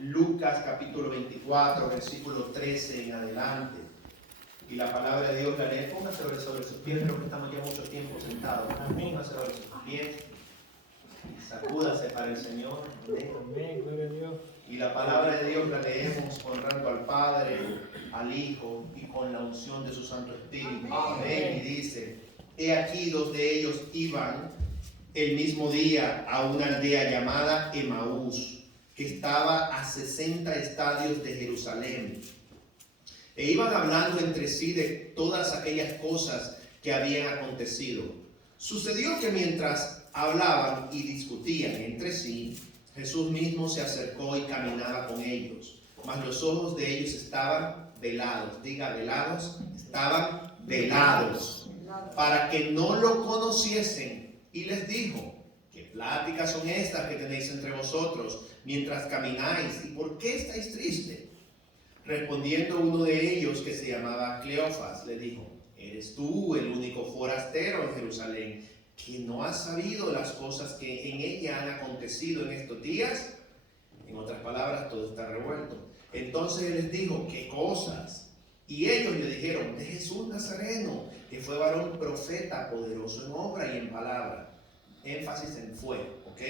Lucas capítulo 24, versículo 13 en adelante. Y la palabra de Dios la lee. Póngase sobre sus pies, creo que estamos ya mucho tiempo sentados. Póngase sobre sus pies. Sacúdase para el Señor. Amén, gloria a Dios. Y la palabra de Dios la leemos honrando al Padre, al Hijo y con la unción de su Santo Espíritu. Amén. Y dice: he aquí dos de ellos iban el mismo día a una aldea llamada Emaús, que estaba a 60 estadios de Jerusalén. E iban hablando entre sí de todas aquellas cosas que habían acontecido. Sucedió que mientras hablaban y discutían entre sí, Jesús mismo se acercó y caminaba con ellos, mas los ojos de ellos estaban velados. Diga, velados. Estaban velados, para que no lo conociesen. Y les dijo: ¿qué pláticas son estas que tenéis entre vosotros mientras camináis? ¿Y por qué estáis tristes? Respondiendo uno de ellos, que se llamaba Cleofas, le dijo: ¿eres tú el único forastero en Jerusalén que no has sabido las cosas que en ella han acontecido en estos días? En otras palabras, todo está revuelto. Entonces él les dijo: ¿qué cosas? Y ellos le dijeron: de Jesús Nazareno, que fue varón profeta, poderoso en obra y en palabra. Énfasis en fue, ¿ok?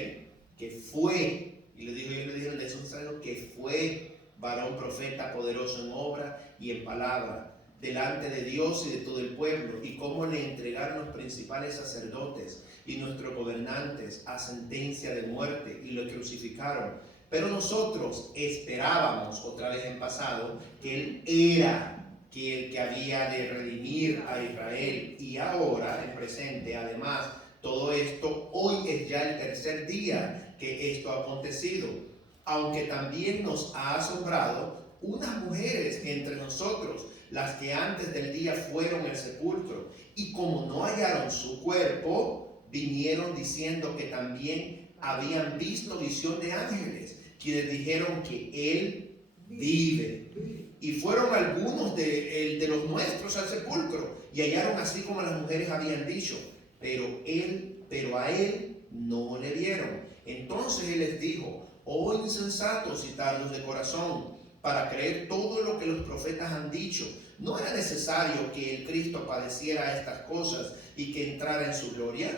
Que fue. Y ellos le dijeron: de Jesús Nazareno, que fue varón profeta, poderoso en obra y en palabra, delante de Dios y de todo el pueblo, y cómo le entregaron los principales sacerdotes y nuestros gobernantes a sentencia de muerte y lo crucificaron. Pero nosotros esperábamos, otra vez en pasado, que Él era el que había de redimir a Israel. Y ahora, en presente, además, todo esto, hoy es ya el tercer día que esto ha acontecido. Aunque también nos ha asombrado unas mujeres entre nosotros, las que antes del día fueron al sepulcro, y como no hallaron su cuerpo, vinieron diciendo que también habían visto visión de ángeles, quienes dijeron que Él vive. Y fueron algunos de los nuestros al sepulcro, y hallaron así como las mujeres habían dicho, pero a Él no le vieron. Entonces Él les dijo: oh insensatos y tardos de corazón, para creer todo lo que los profetas han dicho. ¿No era necesario que el Cristo padeciera estas cosas y que entrara en su gloria?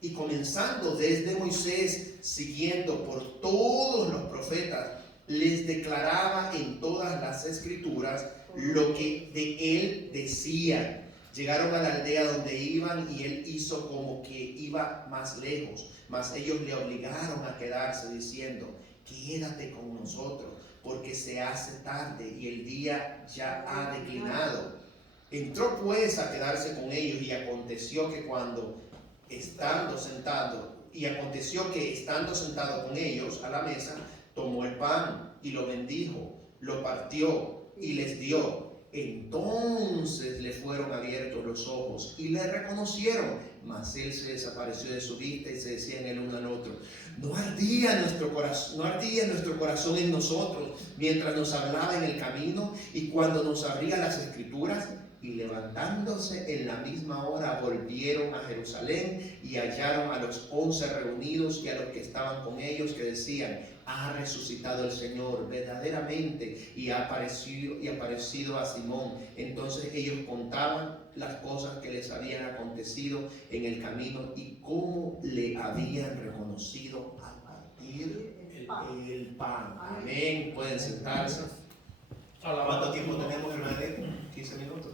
Y comenzando desde Moisés, siguiendo por todos los profetas, les declaraba en todas las escrituras lo que de él decían. Llegaron a la aldea donde iban y él hizo como que iba más lejos, mas ellos le obligaron a quedarse diciendo: quédate con nosotros, porque se hace tarde y el día ya ha declinado. Entró pues a quedarse con ellos, y aconteció que estando sentado con ellos a la mesa, tomó el pan y lo bendijo, lo partió y les dio. Entonces le fueron abiertos los ojos y le reconocieron, mas él se desapareció de su vista, y se decían el uno al otro: ¿no ardía nuestro corazón en nosotros mientras nos hablaba en el camino y cuando nos abría las escrituras? Y levantándose en la misma hora, volvieron a Jerusalén y hallaron a los 11 reunidos y a los que estaban con ellos, que decían: ha resucitado el Señor verdaderamente y ha aparecido a Simón. Entonces ellos contaban las cosas que les habían acontecido en el camino y cómo le habían reconocido al partir el pan. Amén. Pueden sentarse. ¿Cuánto tiempo tenemos, hermano? 15 minutos.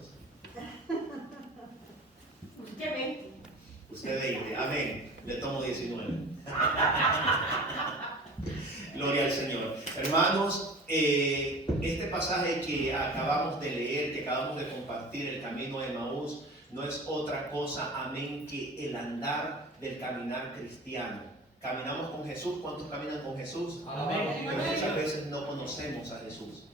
Usted 20. Usted 20. Amén. Le tomo 19. Gloria al Señor. Hermanos, este pasaje que acabamos de leer, que acabamos de compartir, el camino de Emaús, no es otra cosa, amén, que el andar del caminar cristiano. Caminamos con Jesús. ¿Cuántos caminan con Jesús? Amén. Pero muchas veces no conocemos a Jesús.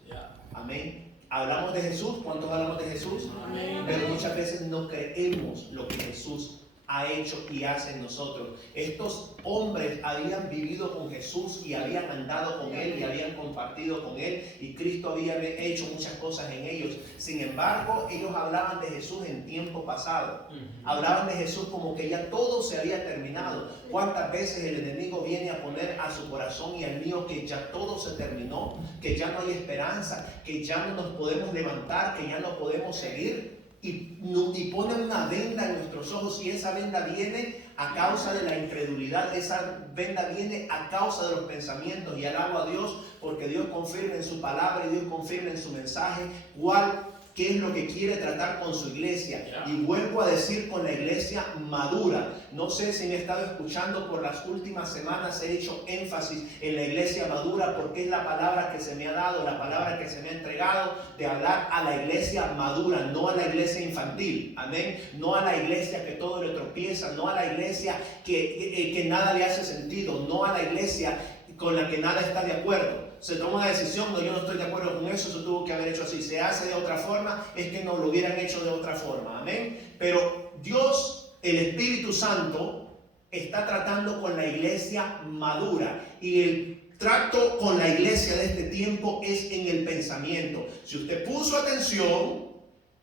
Amén. Hablamos de Jesús. ¿Cuántos hablamos de Jesús? Amén. Pero muchas veces no creemos lo que Jesús ha hecho y hace en nosotros. Estos hombres habían vivido con Jesús y habían andado con Él y habían compartido con Él, y Cristo había hecho muchas cosas en ellos. Sin embargo, ellos hablaban de Jesús en tiempo pasado. Hablaban de Jesús como que ya todo se había terminado. ¿Cuántas veces el enemigo viene a poner a su corazón y al mío que ya todo se terminó, que ya no hay esperanza, que ya no nos podemos levantar, que ya no podemos seguir? Y pone una venda en nuestros ojos, y esa venda viene a causa de la incredulidad, esa venda viene a causa de los pensamientos. Y alabo a Dios porque Dios confirma en su palabra y Dios confirma en su mensaje qué es lo que quiere tratar con su iglesia. Y vuelvo a decir, con la iglesia madura. No sé si me he estado escuchando, por las últimas semanas he hecho énfasis en la iglesia madura, porque es la palabra que se me ha dado, la palabra que se me ha entregado, de hablar a la iglesia madura, no a la iglesia infantil. Amén. No a la iglesia que todo le tropieza, no a la iglesia que nada le hace sentido, no a la iglesia con la que nada está de acuerdo. Se toma una decisión, no, yo no estoy de acuerdo con eso, se tuvo que haber hecho así. Se hace de otra forma, es que no lo hubieran hecho de otra forma. Amén. Pero Dios, el Espíritu Santo, está tratando con la iglesia madura. Y el trato con la iglesia de este tiempo es en el pensamiento. Si usted puso atención,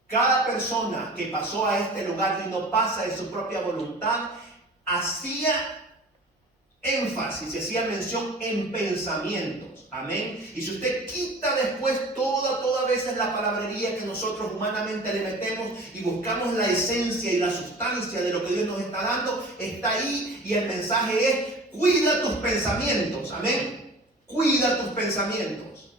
cada persona que pasó a este lugar y no pasa de su propia voluntad, hacía énfasis, hacía mención en pensamientos. Amén. Y si usted quita después toda veces la palabrería que nosotros humanamente le metemos y buscamos la esencia y la sustancia de lo que Dios nos está dando, está ahí, y el mensaje es: cuida tus pensamientos. Amén. Cuida tus pensamientos.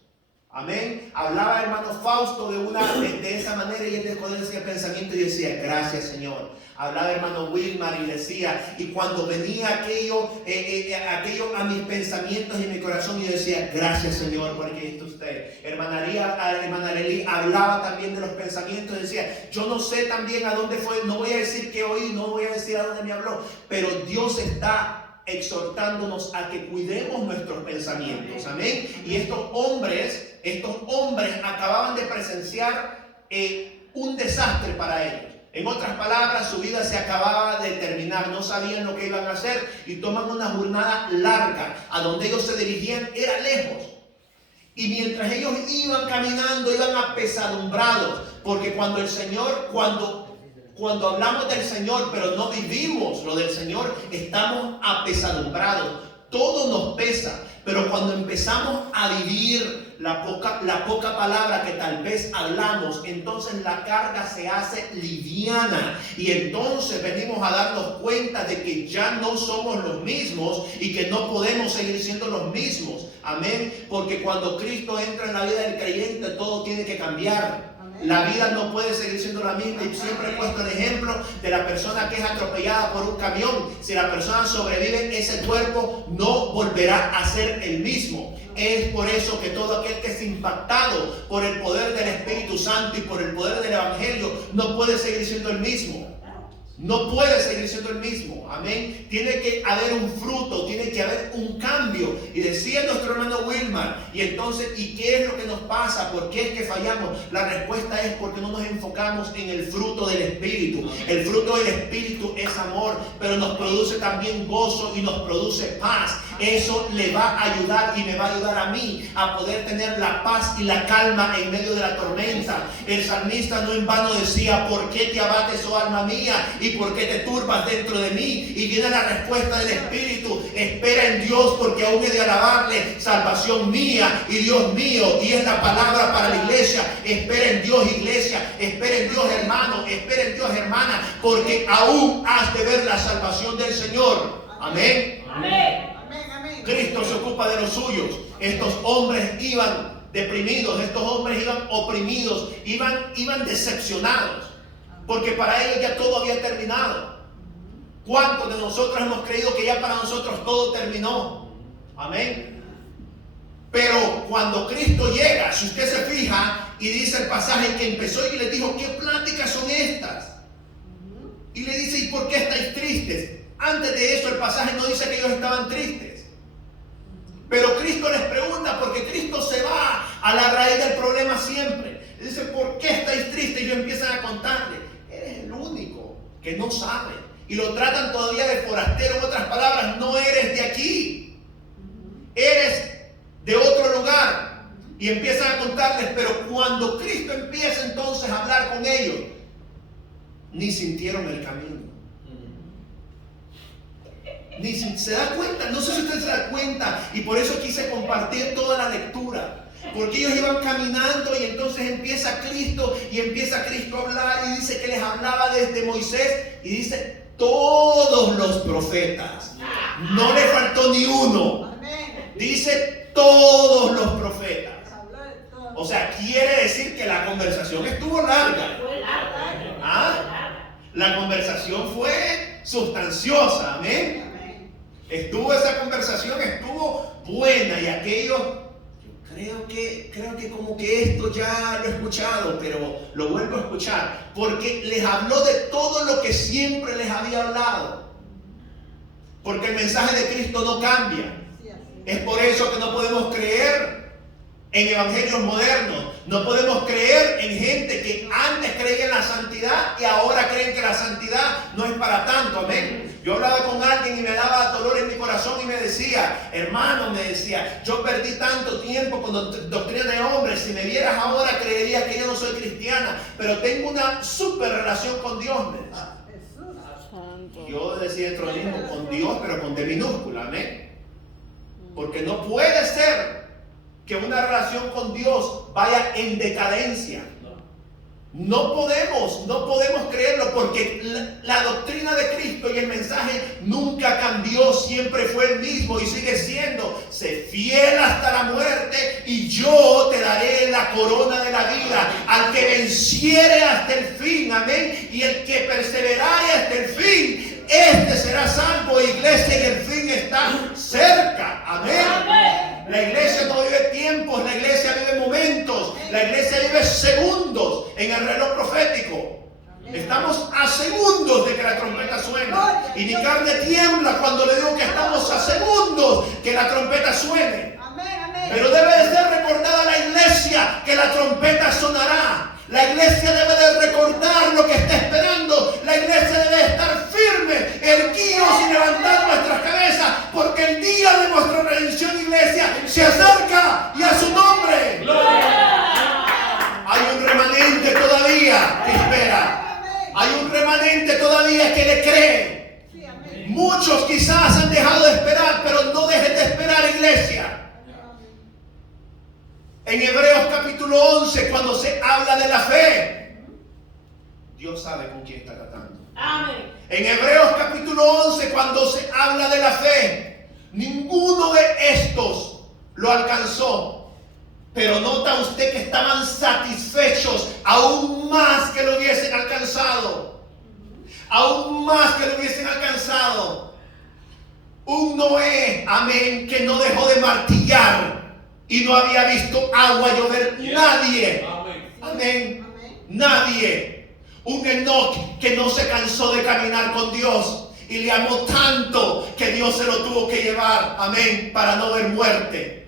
Amén. Hablaba hermano Fausto de esa manera, y él decía el pensamiento y decía: gracias, Señor. Hablaba hermano Wilmar y decía, y cuando venía aquello a mis pensamientos y mi corazón, yo decía: gracias, Señor, porque esto usted. Hermana Leli hablaba también de los pensamientos, decía: yo no sé también a dónde fue, no voy a decir que oí, no voy a decir a dónde me habló, pero Dios está exhortándonos a que cuidemos nuestros pensamientos. Amén. Y estos hombres acababan de presenciar un desastre para ellos. En otras palabras, su vida se acababa de terminar, no sabían lo que iban a hacer, y toman una jornada larga. A donde ellos se dirigían era lejos. Y mientras ellos iban caminando, iban apesadumbrados, porque cuando hablamos del Señor, pero no vivimos lo del Señor, estamos apesadumbrados. Todo nos pesa, pero cuando empezamos a vivir la poca palabra que tal vez hablamos, entonces la carga se hace liviana, y entonces venimos a darnos cuenta de que ya no somos los mismos y que no podemos seguir siendo los mismos. Amén. Porque cuando Cristo entra en la vida del creyente, todo tiene que cambiar. La vida no puede seguir siendo la misma. Y siempre he puesto el ejemplo de la persona que es atropellada por un camión. Si la persona sobrevive, ese cuerpo no volverá a ser el mismo. Es por eso que todo aquel que es impactado por el poder del Espíritu Santo y por el poder del Evangelio no puede seguir siendo el mismo. No puede seguir siendo el mismo. Amén. Tiene que haber un fruto, tiene que haber un cambio. Y decía nuestro hermano Wilmar, y entonces, ¿y qué es lo que nos pasa? ¿Por qué es que fallamos? La respuesta es porque no nos enfocamos en el fruto del Espíritu. El fruto del Espíritu es amor, pero nos produce también gozo y nos produce paz. Eso le va a ayudar y me va a ayudar a mí a poder tener la paz y la calma en medio de la tormenta. El salmista no en vano decía: ¿por qué te abates, oh alma mía? ¿Y por qué te turbas dentro de mí? Y viene la respuesta del Espíritu: espera en Dios, porque aún he de alabarle, salvación mía y Dios mío. Y es la palabra para la iglesia: espera en Dios, iglesia, espera en Dios, hermano, espera en Dios, hermana, porque aún has de ver la salvación del Señor. Amén. Amén. Cristo se ocupa de los suyos. Estos hombres iban deprimidos, estos hombres iban oprimidos, iban decepcionados, porque para ellos ya todo había terminado. ¿Cuántos de nosotros hemos creído que ya para nosotros todo terminó? Amén. Pero cuando Cristo llega, si usted se fija y dice el pasaje que empezó y les dijo: ¿qué pláticas son estas? Y le dice: ¿y por qué estáis tristes? Antes de eso el pasaje no dice que ellos estaban tristes. Pero Cristo les pregunta, porque Cristo se va a la raíz del problema siempre. Le dice: ¿por qué estáis tristes? Y ellos empiezan a contarle: eres el único que no sabe. y lo tratan todavía de forastero. En otras palabras, no eres de aquí, eres de otro lugar. Y empiezan a contarles, pero cuando Cristo empieza entonces a hablar con ellos, ni sintieron el camino. Se da cuenta, no sé si usted se da cuenta, y por eso quise compartir toda la lectura, porque ellos iban caminando y entonces empieza Cristo a hablar, y dice que les hablaba desde Moisés, y dice todos los profetas, no le faltó ni uno, dice todos los profetas. O sea, quiere decir que la conversación estuvo larga. La conversación fue sustanciosa, amén. Esa conversación estuvo buena, y aquellos, creo que como que esto ya lo he escuchado, pero lo vuelvo a escuchar, porque les habló de todo lo que siempre les había hablado, porque el mensaje de Cristo no cambia. Es por eso que no podemos creer en evangelios modernos, no podemos creer en gente que antes creía en la santidad y ahora creen que la santidad no es para tanto, amén. Yo hablaba con alguien y me daba dolor en mi corazón y me decía, hermano, yo perdí tanto tiempo con doctrina de hombres, si me vieras ahora creerías que yo no soy cristiana, pero tengo una súper relación con Dios, me decía. Yo decía dentro de mí mismo, con Dios, pero con D minúscula, amén. Porque no puede ser que una relación con Dios vaya en decadencia. No podemos creerlo, porque la doctrina de Cristo y el mensaje nunca cambió, siempre fue el mismo y sigue siendo: sé fiel hasta la muerte y yo te daré la corona de la vida al que venciere hasta el fin, amén, y el que perseverare hasta el fin, este será salvo. Iglesia, y el fin está cerca, amén. La iglesia no vive tiempos, la iglesia vive momentos, la iglesia vive segundos en el reloj profético. Estamos a segundos de que la trompeta suene, y mi carne tiembla cuando le digo que estamos a segundos que la trompeta suene. Pero debe de ser recordada la iglesia que la trompeta sonará. La iglesia debe de recordar lo que está esperando. La iglesia debe estar firme, erguidos y levantar nuestras cabezas, porque el día de nuestra redención, iglesia, se acerca, y a su nombre. ¡Gloria! Hay un remanente todavía que espera. Hay un remanente todavía que le cree. Muchos quizás han dejado de esperar, pero no dejen de esperar, iglesia. En Hebreos capítulo 11, cuando se habla de la fe, Dios sabe con quién está tratando. Amén. En Hebreos capítulo 11, cuando se habla de la fe, ninguno de estos lo alcanzó. Pero nota usted que estaban satisfechos aún más que lo hubiesen alcanzado. Aún más que lo hubiesen alcanzado. Un Noé, amén, que no dejó de martillar y no había visto agua llover. Nadie. Amén. Nadie. Un Enoc que no se cansó de caminar con Dios y le amó tanto que Dios se lo tuvo que llevar, amén, para no ver muerte.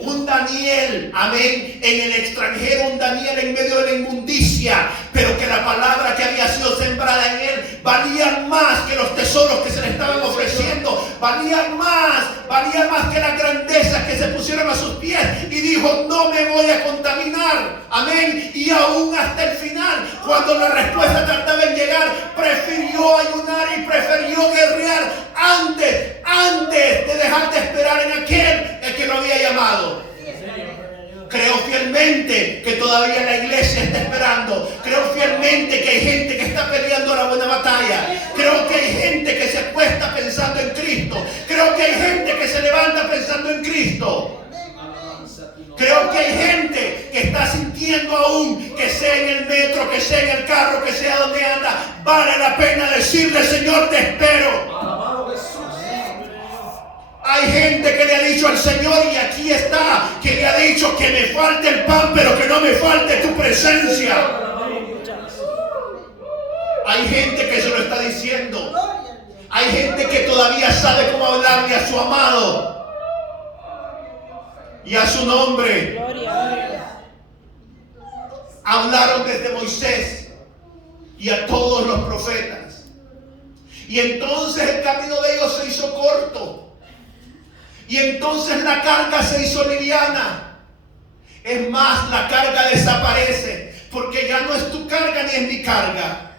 Un Daniel, amén, en el extranjero, un Daniel en medio de la inmundicia, pero que la palabra que había sido sembrada en él valía más que los tesoros que se le estaban ofreciendo, valía más que las grandezas que se pusieron a sus pies, y dijo: no me voy a contaminar, amén. Y aún hasta el final, cuando la respuesta tardaba en llegar, prefirió ayunar y prefirió guerrear antes de dejar de esperar en aquel el que lo había llamado. Creo fielmente que todavía la iglesia está esperando. Creo fielmente que hay gente que está peleando la buena batalla. Creo que hay gente que se acuesta pensando en Cristo. Creo que hay gente que se levanta pensando en Cristo. Creo que hay gente que está sintiendo aún, que sea en el metro, que sea en el carro, que sea donde anda, vale la pena decirle: Señor, te espero. Hay gente que le ha dicho al Señor, y aquí está, que le ha dicho: que me falte el pan, pero que no me falte tu presencia. Hay gente que se lo está diciendo. Hay gente que todavía sabe cómo hablarle a su amado y a su nombre. Hablaron desde Moisés y a todos los profetas. Y entonces el camino de ellos se hizo corto. Y entonces la carga se hizo liviana. Es más, la carga desaparece. Porque ya no es tu carga ni es mi carga.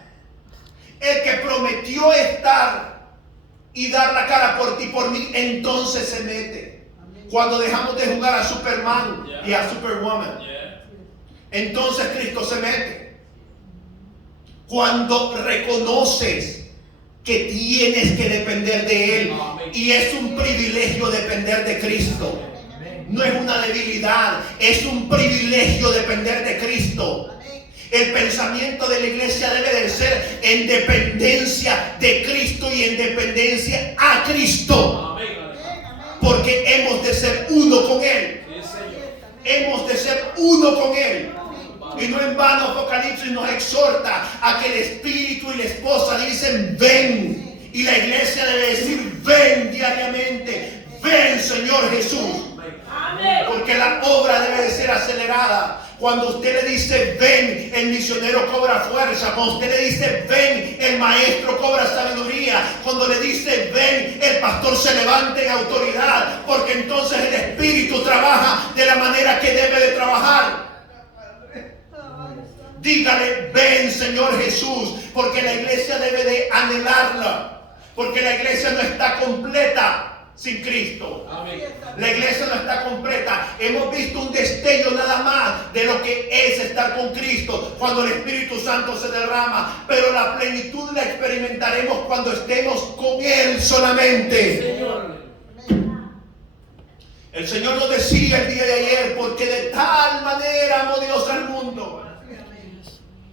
El que prometió estar y dar la cara por ti y por mí, entonces se mete. Cuando dejamos de jugar a Superman y a Superwoman, entonces Cristo se mete. Cuando reconoces que tienes que depender de Él, y es un privilegio depender de Cristo. No es una debilidad, es un privilegio depender de Cristo. El pensamiento de la iglesia debe de ser en dependencia de Cristo y en dependencia a Cristo. Porque hemos de ser uno con Él. Hemos de ser uno con Él. Y no en vano Apocalipsis nos exhorta a que el Espíritu y la esposa dicen ven. Y la iglesia debe decir ven diariamente. Ven, Señor Jesús. Porque la obra debe de ser acelerada. Cuando usted le dice ven, el misionero cobra fuerza. Cuando usted le dice ven, el maestro cobra sabiduría. Cuando le dice ven, el pastor se levanta en autoridad. Porque entonces el Espíritu trabaja de la manera que debe de trabajar. Dígale ven, Señor Jesús. Porque la iglesia debe de anhelarla. Porque la iglesia no está completa sin Cristo. Amén. La iglesia no está completa. Hemos visto un destello nada más de lo que es estar con Cristo cuando el Espíritu Santo se derrama, pero la plenitud la experimentaremos cuando estemos con Él solamente. Señor. El Señor nos decía el día de ayer, porque de tal manera amó Dios al mundo.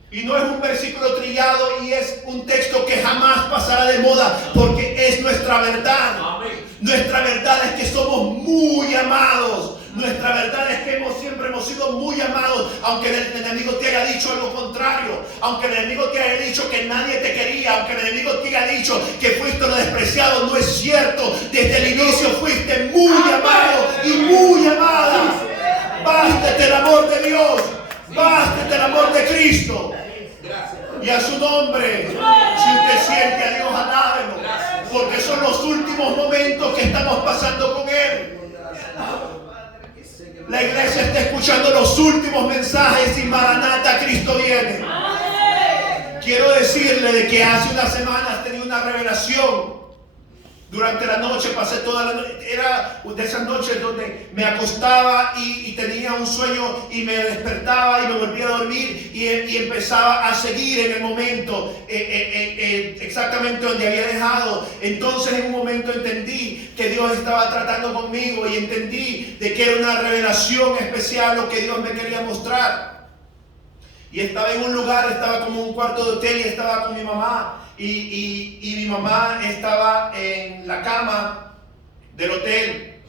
Y no es un versículo trillado y es un texto que jamás pasará de moda, porque es nuestra verdad. Nuestra verdad es que somos muy amados. Nuestra verdad es que siempre hemos sido muy amados, aunque el enemigo te haya dicho algo contrario, aunque el enemigo te haya dicho que nadie te quería, aunque el enemigo te haya dicho que fuiste lo despreciado. No es cierto. Desde el inicio fuiste muy amado y muy amada. Bástate el amor de Dios, bástate el amor de Cristo. Y a su nombre, si usted siente a Dios, alábelo, porque son los últimos momentos que estamos pasando con Él. La iglesia está escuchando los últimos mensajes y Maranata, Cristo viene. Quiero decirle de que hace unas semanas tenía una revelación. Durante la noche pasé toda la noche, era de esas noches donde me acostaba y tenía un sueño y me despertaba y me volvía a dormir y empezaba a seguir en el momento exactamente donde había dejado. Entonces en un momento entendí que Dios estaba tratando conmigo y entendí de que era una revelación especial lo que Dios me quería mostrar. Y estaba en un lugar, estaba como un cuarto de hotel y estaba con mi mamá. Y mi mamá estaba en la cama del hotel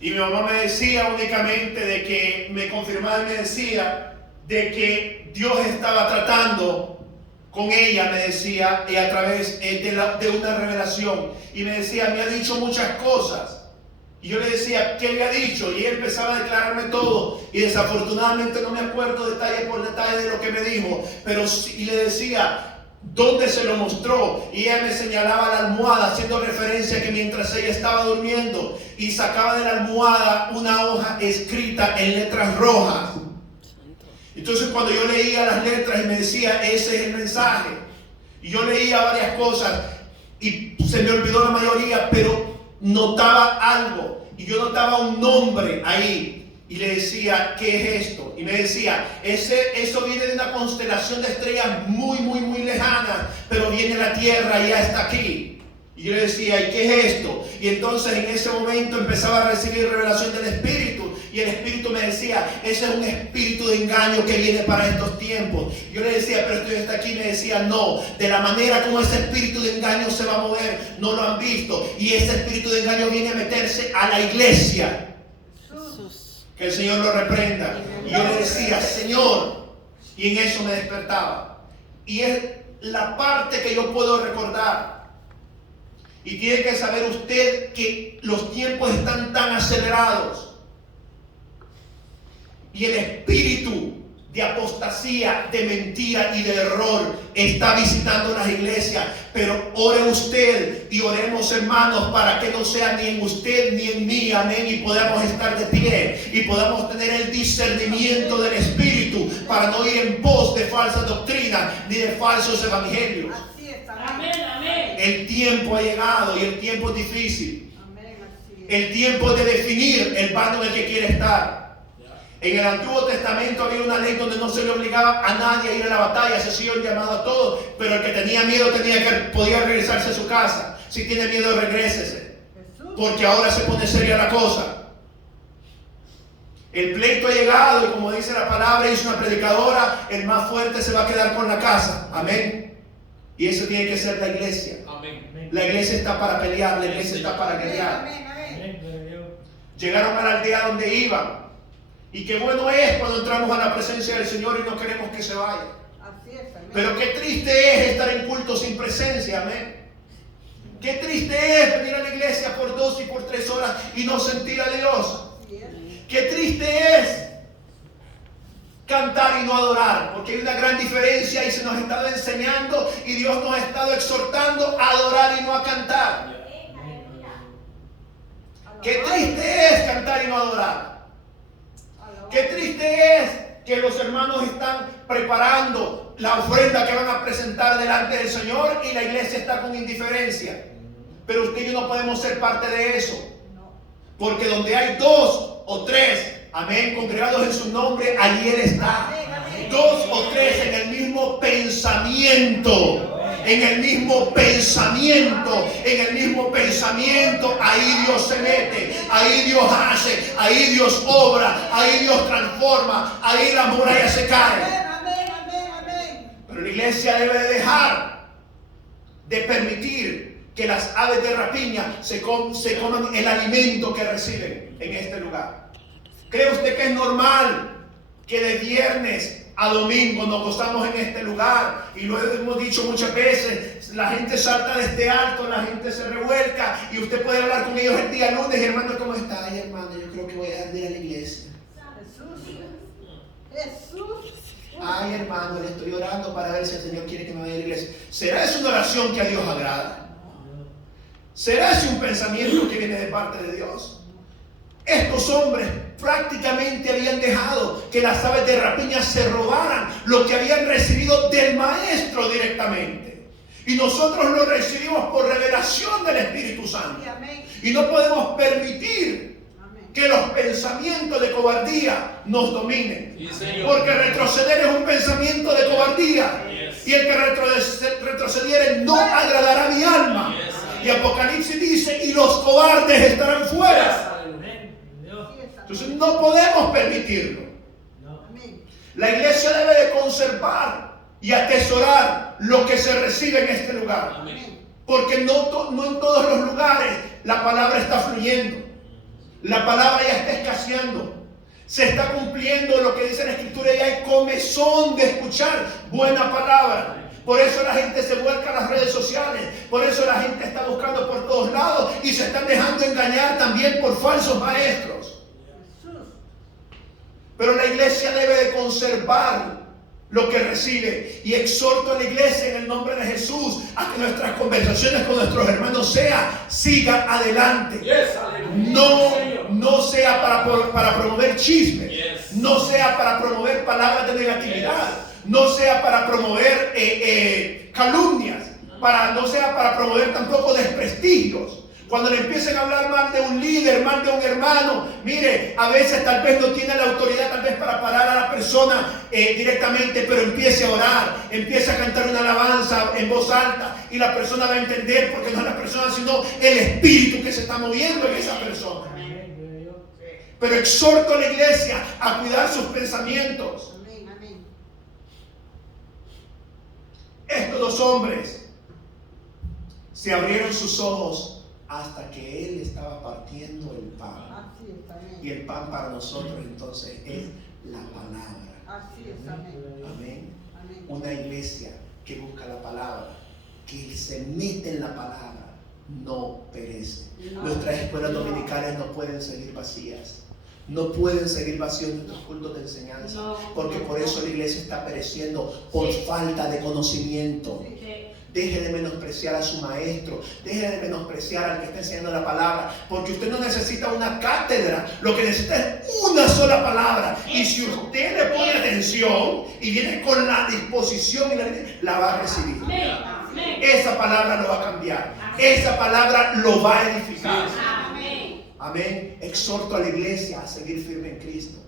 y mi mamá me decía únicamente de que me confirmaba y me decía de que Dios estaba tratando con ella, me decía, y a través de una revelación, y me decía, me ha dicho muchas cosas. Y yo le decía, ¿qué le ha dicho? Y él empezaba a declararme todo. Y desafortunadamente no me acuerdo detalle por detalle de lo que me dijo. Pero sí, y le decía, ¿dónde se lo mostró? Y ella me señalaba la almohada, haciendo referencia que mientras ella estaba durmiendo, y sacaba de la almohada una hoja escrita en letras rojas. Entonces cuando yo leía las letras y me decía, ese es el mensaje. Y yo leía varias cosas y se me olvidó la mayoría, pero notaba algo. Y yo notaba un nombre ahí. Y le decía, ¿qué es esto? Y me decía, eso viene de una constelación de estrellas muy, muy, muy lejanas, pero viene la Tierra y ya está aquí. Y yo le decía, ¿y qué es esto? Y entonces en ese momento empezaba a recibir revelación del Espíritu. Y el Espíritu me decía, ese es un espíritu de engaño que viene para estos tiempos. Yo le decía, pero esto ya está aquí. Y me decía, no, de la manera como ese espíritu de engaño se va a mover, no lo han visto. Y ese espíritu de engaño viene a meterse a la iglesia. Que el Señor lo reprenda. Y yo le decía, Señor, y en eso me despertaba. Y es la parte que yo puedo recordar. Y tiene que saber usted que los tiempos están tan acelerados. Y el espíritu de apostasía, de mentira y de error está visitando las iglesias. Pero ore usted y oremos, hermanos, para que no sea ni en usted ni en mí, amén, y podamos estar de pie y podamos tener el discernimiento del Espíritu para no ir en pos de falsas doctrinas ni de falsos evangelios. Así es, Amén, amén. El tiempo ha llegado y el tiempo es difícil. El tiempo de definir el bando en el que quiere estar. En el Antiguo Testamento había una ley donde no se le obligaba a nadie a ir a la batalla, se hacía un llamado a todos, pero el que tenía miedo podía regresarse a su casa. Si tiene miedo, regrésese, porque ahora se pone seria la cosa. El pleito ha llegado y, como dice la palabra, dice una predicadora, el más fuerte se va a quedar con la casa. Amén. Y eso tiene que ser la iglesia. Amén. La iglesia está para pelear, la iglesia está para guerrear. Amén, gloria a Dios. Llegaron a la aldea donde iban. Y qué bueno es cuando entramos a la presencia del Señor y no queremos que se vaya. Así es, amén. Pero qué triste es estar en culto sin presencia, amén. Qué triste es venir a la iglesia por 2 y por 3 horas y no sentir a Dios. Así es. Qué triste es cantar y no adorar, porque hay una gran diferencia y se nos ha estado enseñando y Dios nos ha estado exhortando a adorar y no a cantar. Qué triste es cantar y no adorar. Qué triste es que los hermanos están preparando la ofrenda que van a presentar delante del Señor y la iglesia está con indiferencia. Pero usted y yo no podemos ser parte de eso. Porque donde hay 2 o 3, amén, congregados en su nombre, allí Él está. 2 o 3 en el mismo pensamiento. En el mismo pensamiento, ahí Dios se mete, ahí Dios hace, ahí Dios obra, ahí Dios transforma, ahí las murallas se caen. Pero la iglesia debe de dejar de permitir que las aves de rapiña se coman el alimento que reciben en este lugar. ¿Cree usted que es normal que de viernes a domingo nos gozamos en este lugar? Y lo hemos dicho muchas veces, la gente salta de este alto, la gente se revuelca y usted puede hablar con ellos el día lunes. Hermano, ¿cómo está? Ay, hermano, yo creo que voy a ir a la iglesia. Jesús. Ay, hermano, le estoy orando para ver si el Señor quiere que me vaya a la iglesia. ¿Será esa una oración que a Dios agrada? ¿Será ese un pensamiento que viene de parte de Dios? Estos hombres prácticamente habían dejado que las aves de rapiña se robaran lo que habían recibido del maestro directamente. Y nosotros lo recibimos por revelación del Espíritu Santo. Y no podemos permitir que los pensamientos de cobardía nos dominen. Porque retroceder es un pensamiento de cobardía. Y el que retrocediere no agradará a mi alma. Y Apocalipsis dice, y los cobardes estarán fuera. Entonces no podemos permitirlo. La iglesia debe de conservar y atesorar lo que se recibe en este lugar. Porque no en todos los lugares la palabra está fluyendo. La palabra ya está escaseando. Se está cumpliendo lo que dice la Escritura y hay comezón de escuchar buena palabra. Por eso la gente se vuelca a las redes sociales. Por eso la gente está buscando por todos lados y se están dejando engañar también por falsos maestros. Pero la iglesia debe de conservar lo que recibe. Y exhorto a la iglesia en el nombre de Jesús a que nuestras conversaciones con nuestros hermanos sigan adelante. No sea para promover chismes. No sea para promover palabras de negatividad. No sea para promover calumnias. No sea para promover tampoco desprestigios. Cuando le empiecen a hablar mal de un líder, mal de un hermano, mire, a veces tal vez no tiene la autoridad tal vez para parar a la persona directamente, pero empiece a orar, empiece a cantar una alabanza en voz alta y la persona va a entender, porque no es la persona sino el espíritu que se está moviendo en esa persona. Pero exhorto a la iglesia a cuidar sus pensamientos. Estos 2 hombres se abrieron sus ojos hasta que Él estaba partiendo el pan. Y el pan para nosotros entonces es la palabra. Amén. Una iglesia que busca la palabra, que se mete en la palabra, no perece. Nuestras escuelas dominicales no pueden seguir vacías. No pueden seguir vacíos nuestros cultos de enseñanza, porque por eso la iglesia está pereciendo por falta de conocimiento. Deje de menospreciar a su maestro, deje de menospreciar al que está enseñando la palabra, porque usted no necesita una cátedra, lo que necesita es una sola palabra. Y si usted le pone atención y viene con la disposición y la va a recibir. Esa palabra lo va a cambiar, esa palabra lo va a edificar. Amén. Exhorto a la iglesia a seguir firme en Cristo.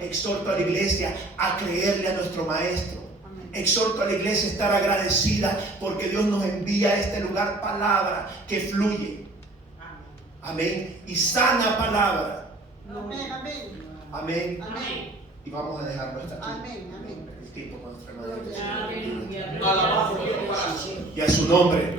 Exhorto a la iglesia a creerle a nuestro maestro. Exhorto a la iglesia a estar agradecida porque Dios nos envía a este lugar palabra que fluye. Amén. Y sana palabra. Amén. Y vamos a dejarlo hasta aquí. El tiempo con nuestra hermana. Y a su nombre.